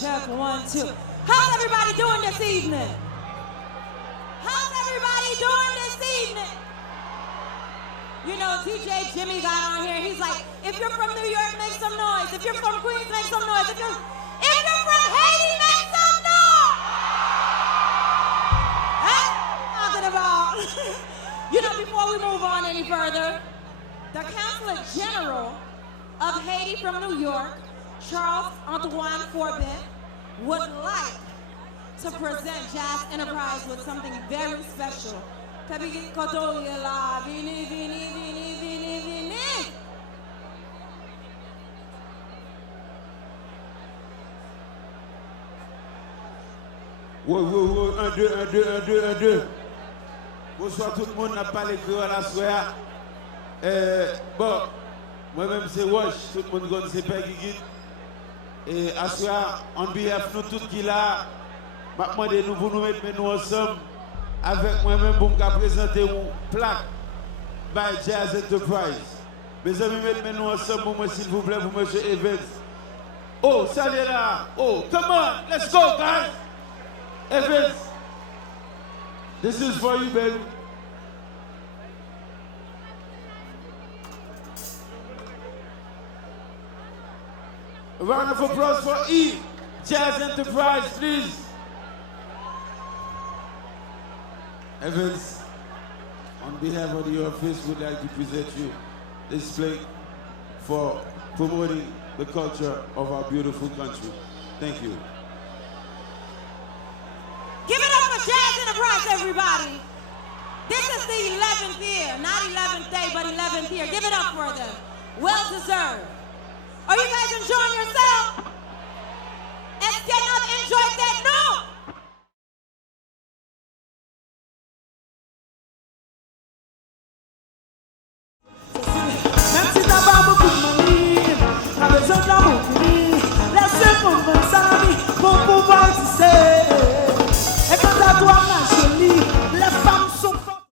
check 1, 2. How's everybody doing this evening? How's everybody doing this evening? You know, DJ Jimmy got on here. He's like, if you're from New York, make some noise. If you're from Queens, make some noise. If you're from Haiti, make some noise. That's what I'm talking about. You know, before we move on any further, the Consulate General of Haiti from New York, Charles Antoine Forbet, would like to present Jazz Enterprise with something very special. Vini, vini, vini, vini, vini. Wow, 1, 2, 1, 2, 1, 2, 1, 2. Bonsoir tout le monde, n'a pas les créoles à soir. Bon, moi-même c'est Wash, tout le monde connaît c'est Père Gigit. Et à soir, en behalf nous tous qui là, maintenant nous pour nous mettre nous ensemble avec moi-même pour me présenter une plaque by Jazz Enterprise. Mes amis, mettez nous ensemble pour moi s'il vous plaît, pour Monsieur Evans. Oh, salut là. Oh, come on, let's go guys. Evans, this is for you, baby. A round of applause for E! Jazz Enterprise, please. Evans, on behalf of the office, we'd like to present you this plate for promoting the culture of our beautiful country. Thank you. Give it up for Jazz Enterprise, everybody. This is the 11th year, not 11th day, but 11th year. Give it up for them. Well deserved. Are you guys enjoying yourself? Est-ce que nous enjoyons that? No!